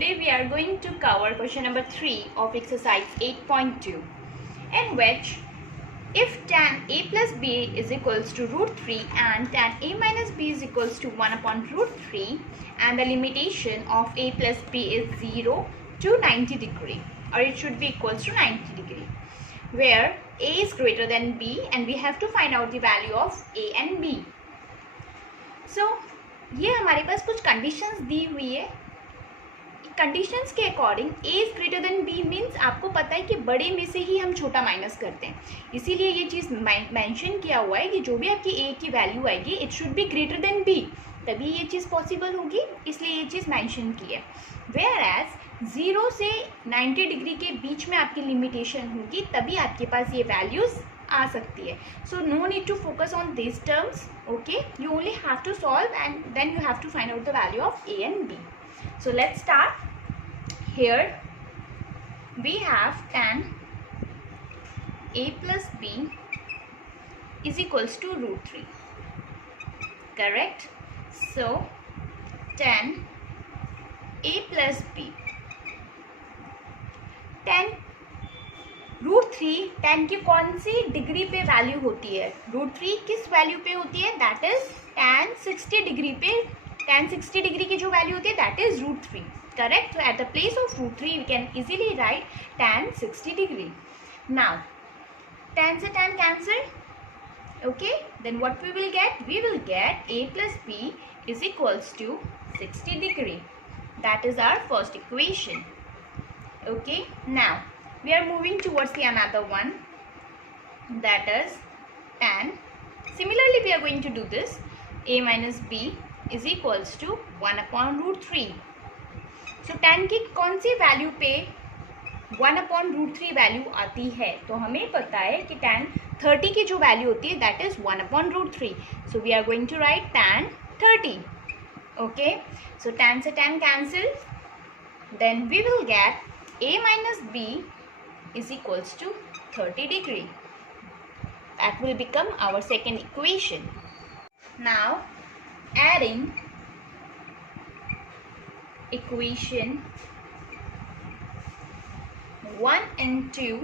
today we are going to cover question number 3 of exercise 8.2, in which if tan a plus b is equals to root 3 and tan a minus b is equals to 1 upon root 3 and the limitation of a plus b is 0 to 90 degree, or it should be equals to 90 degree, where a is greater than b and we have to find out the value of a and b. So ये हमारे पास कुछ कंडीशंस दी हुई है. कंडीशंस के according a is greater than b means आपको पता है कि बड़े में से ही हम छोटा माइनस करते हैं, इसीलिए ये चीज़ मेंशन किया हुआ है कि जो भी आपकी a की वैल्यू आएगी it should be greater than b, तभी ये चीज़ पॉसिबल होगी, इसलिए ये चीज़ मेंशन की है. वेयर एज 0 से 90 डिग्री के बीच में आपकी लिमिटेशन होगी तभी आपके पास ये वैल्यूज़ आ सकती है. So no need to focus on this terms. Okay, you only have to solve and then you have to find out the value of a and b. So let's start. Here we have tan a plus b is equals to root 3. Correct? So tan a plus b, tan root 3 tan की कौन सी डिग्री पे वैल्यू होती है? रूट 3 किस वैल्यू पे होती है? That is tan 60 degree पे. tan 60 डिग्री की जो वैल्यू होती है that is root 3. Correct? So at the place of root 3 we can easily write tan 60 degree. Now tan से tan cancel. Okay, then what we will get? We will get a plus b is equals to 60 degree. That is our first equation. Okay, now we are moving towards the another one, that is tan. Similarly we are going to do this. A minus b is equals to 1 upon root 3. So tan की कौन सी वैल्यू पे 1 upon root 3 वैल्यू आती है? तो हमें पता है कि tan 30 की जो वैल्यू होती है that is 1 upon root 3. So we are going to write tan 30. Okay, so tan से tan cancel. Then we will get a minus b is equals to 30 degree. That will become our second equation. Now adding equation 1 and 2.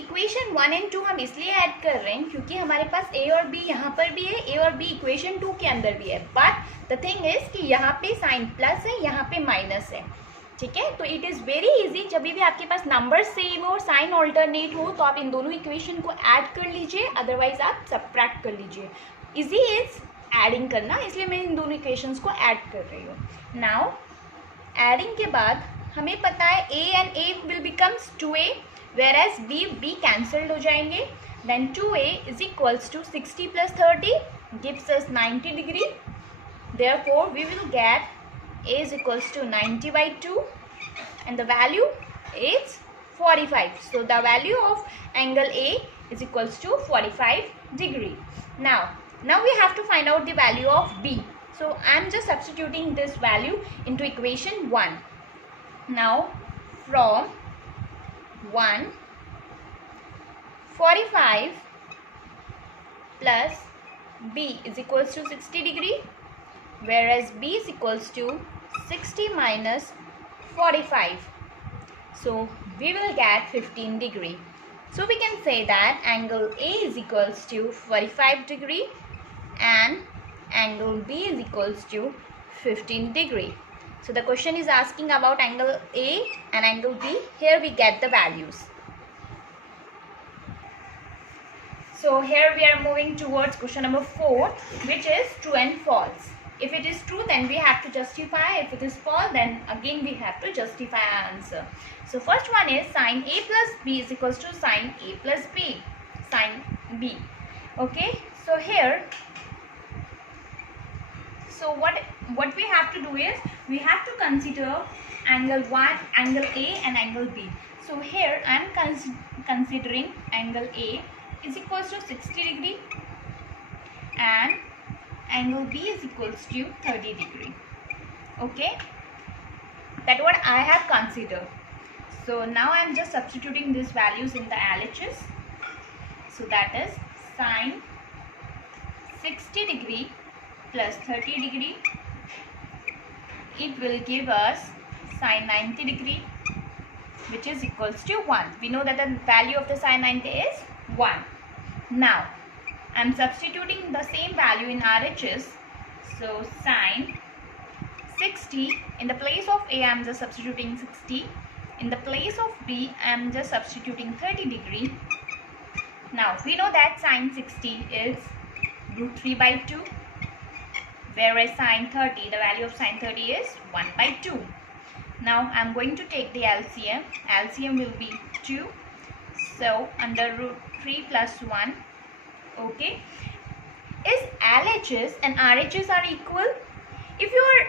इक्वेशन 1 एंड 2 हम इसलिए ऐड कर रहे हैं क्योंकि हमारे पास a और b यहाँ पर भी है, a और b इक्वेशन 2 के अंदर भी है, बट द थिंग इज कि यहाँ पे साइन प्लस है, यहाँ पे माइनस है. ठीक है, तो इट इज़ वेरी इजी. जब भी आपके पास नंबर सेम हो और साइन ऑल्टरनेट हो तो आप इन दोनों इक्वेशन को ऐड कर लीजिए, अदरवाइज आप सबट्रैक्ट कर लीजिए. इजी इज एडिंग करना, इसलिए मैं इन दोनों इक्वेशंस को ऐड कर रही हूँ. नाउ एडिंग के बाद हमें पता है a and a will becomes 2a, whereas b cancelled हो जाएंगे. Then 2a is equals to 60 plus 30 gives us 90 degree. Therefore we will get a is equals to 90 by 2 and the value is 45. So the value of angle a is equals to 45 degree. Now we have to find out the value of b. So I am just substituting this value into equation 1. Now from 1, 45 plus b is equals to 60 degree, whereas b is equals to 60 minus 45. So we will get 15 degree. So we can say that angle a is equals to 45 degree and angle b is equals to 15 degree. So the question is asking about angle A and angle B. Here we get the values. So here we are moving towards question number 4, which is true and false. If it is true, then we have to justify. If it is false, then again we have to justify our answer. So first one is sin A plus B is equals to sin A plus B, sin B. Okay, so here, so what we have to do is we have to consider angle 1, angle A and angle B. So here I am considering angle A is equals to 60 degree and angle B is equals to 30 degree. Okay, that's what I have considered. So now I am just substituting these values in the LHS. So that is sin 60 degree plus 30 degree it will give us sine 90 degree, which is equals to 1. We know that the value of the sine 90 is 1. Now, I am substituting the same value in RHS. So, sine 60, in the place of A, I am just substituting 60. In the place of B, I am just substituting 30 degree. Now, we know that sine 60 is root 3 by 2. Whereas sine 30, the value of sine 30 is 1 by 2. Now, I am going to take the LCM. LCM will be 2. So, under root 3 plus 1. Okay. Is LHS and RHS are equal? If you are,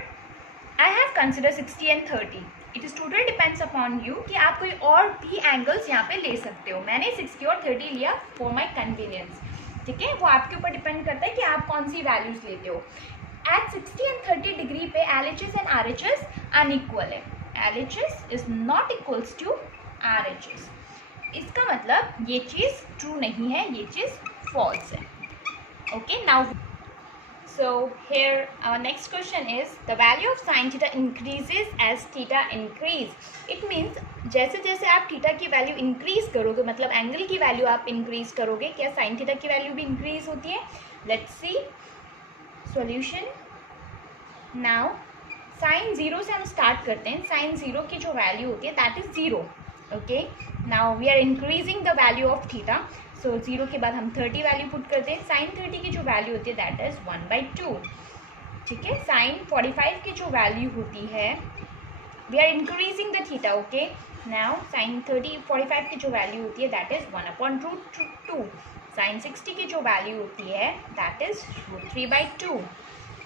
I have considered 60 and 30. It is totally depends upon you कि आप कोई और भी एंगल्स यहाँ पे ले सकते हो. मैंने 60 और 30 लिया फॉर माई कन्वीनियंस. ठीक है, वो आपके ऊपर डिपेंड करता है कि आप कौन सी वैल्यूज लेते हो. एट 60 एंड 30 डिग्री पे LHS एंड RHS अनइक्वल है. LHS is not equals to RHS. इसका मतलब ये चीज़ ट्रू नहीं है, ये चीज़ फॉल्स है. Okay, now so here our next question is the value of sin theta increases as theta increase. It means जैसे जैसे आप थीटा की वैल्यू इंक्रीज करोगे, मतलब एंगल की वैल्यू आप इंक्रीज करोगे, क्या साइन थीटा की वैल्यू भी इंक्रीज होती है? Let's see solution. Now sine 0 से हम स्टार्ट करते हैं. साइन 0 की जो वैल्यू होती है that is 0. Okay, now we are increasing the value of theta. So 0 के बाद हम 30 वैल्यू पुट करते हैं. साइन 30 की जो वैल्यू होती है दैट इज 1 by 2. ठीक है, साइन 45 की जो वैल्यू होती है, we are increasing the theta. Okay, now sine 45 की जो वैल्यू होती है that is 1 upon root 2. Sine 60 की जो वैल्यू होती है that is root 3 by 2.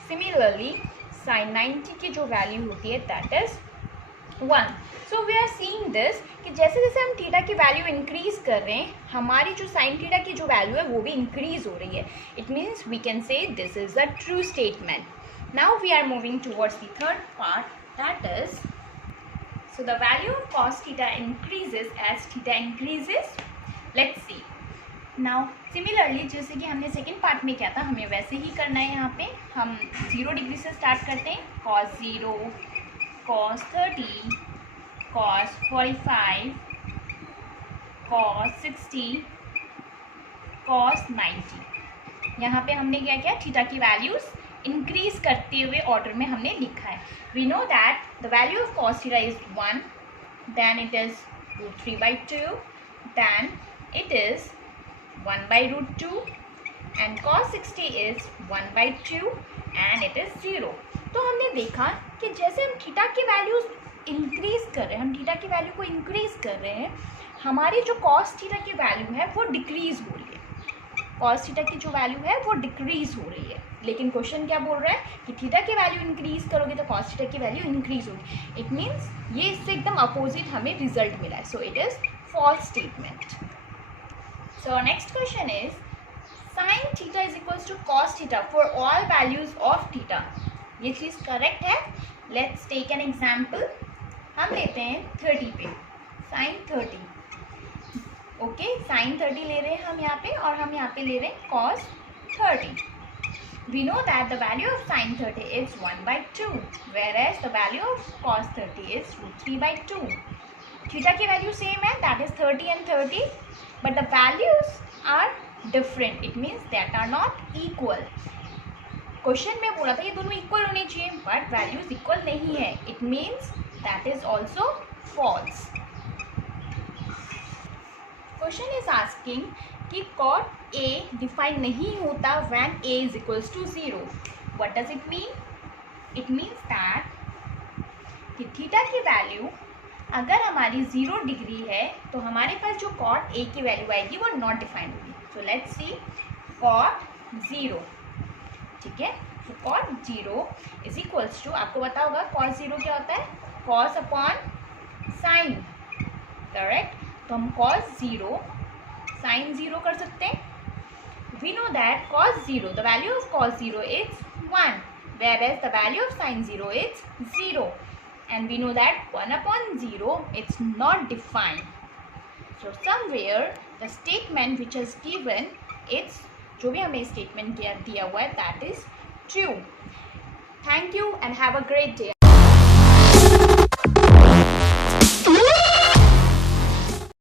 Similarly sine 90 की जो वैल्यू होती है that is 1. So we are seeing this कि जैसे जैसे हम थीटा की वैल्यू इंक्रीज कर रहे हैं, हमारी जो साइन थीटा की जो वैल्यू है वो भी इंक्रीज हो रही है. It means we can say this is a true statement. Now we are moving towards the third part, that is so the value of cos theta increases as theta increases. Let's see. Now similarly जैसे कि हमने second part में किया था, हमें वैसे ही करना है. यहाँ पे हम 0 डिग्री से स्टार्ट करते हैं. कॉस 0, cos 30, cos 45, cos 60, cos 90. यहाँ पे हमने क्या किया, थीटा की वैल्यूज इंक्रीज करते हुए ऑर्डर में हमने लिखा है. We know that the value of cos theta is 1, then it is root 3 by 2, then it is 1 by root 2, and cos 60 is 1 by 2 and it is 0. तो हमने देखा कि जैसे हम थीटा की वैल्यूज इंक्रीज कर रहे हैं, हम थीटा की वैल्यू को इंक्रीज कर रहे हैं, हमारी जो कॉस थीटा की वैल्यू है वो डिक्रीज हो रही है. कॉस थीटा की जो वैल्यू है वो डिक्रीज हो रही है. लेकिन क्वेश्चन क्या बोल रहा है कि थीटा की वैल्यू इंक्रीज करोगे तो कॉस थीटा की वैल्यू इंक्रीज होगी. इट मीन्स ये इससे एकदम अपोजिट हमें रिजल्ट मिला है. So it is false statement. So next question is sine theta is equals to cos theta for all values of theta. ये चीज़ करेक्ट है. Let's take an example. हम लेते हैं 30 पे साइन 30. ओके, साइन 30 ले रहे हैं हम यहाँ पे, और हम यहाँ पे ले रहे हैं cos 30. We know that the value of sine 30 is 1 by 2, whereas the value of cos 30 is root 3 by 2. थीटा की वैल्यू सेम है, दैट इज 30 and 30, but the values are different. It means that are not equal. Question में बोला था ये दोनों इक्वल होने चाहिए, but values equal नहीं है. It means that is also false. Question is asking कि cot A डिफाइन नहीं होता when A is equals to 0. What does it mean? It means that कि थीटा की वैल्यू अगर हमारी 0 डिग्री है तो हमारे पास जो cot A की वैल्यू आएगी वो नॉट डिफाइंड होगी. So let's see cot 0. ठीक है, तो cos 0 इज इक्वल्स टू, आपको पता होगा cos 0 क्या होता है, cos अपॉन साइन. करेक्ट. तो हम cos 0 साइन 0 कर सकते हैं. We know that cos 0, the value of cos 0 is 1, whereas the value of sin 0 is 0, and we know that 1 upon 0 it's not defined. So somewhere the statement which is given, it's जो भी हमें स्टेटमेंट दिया हुआ है that is true. Thank you and have a great day.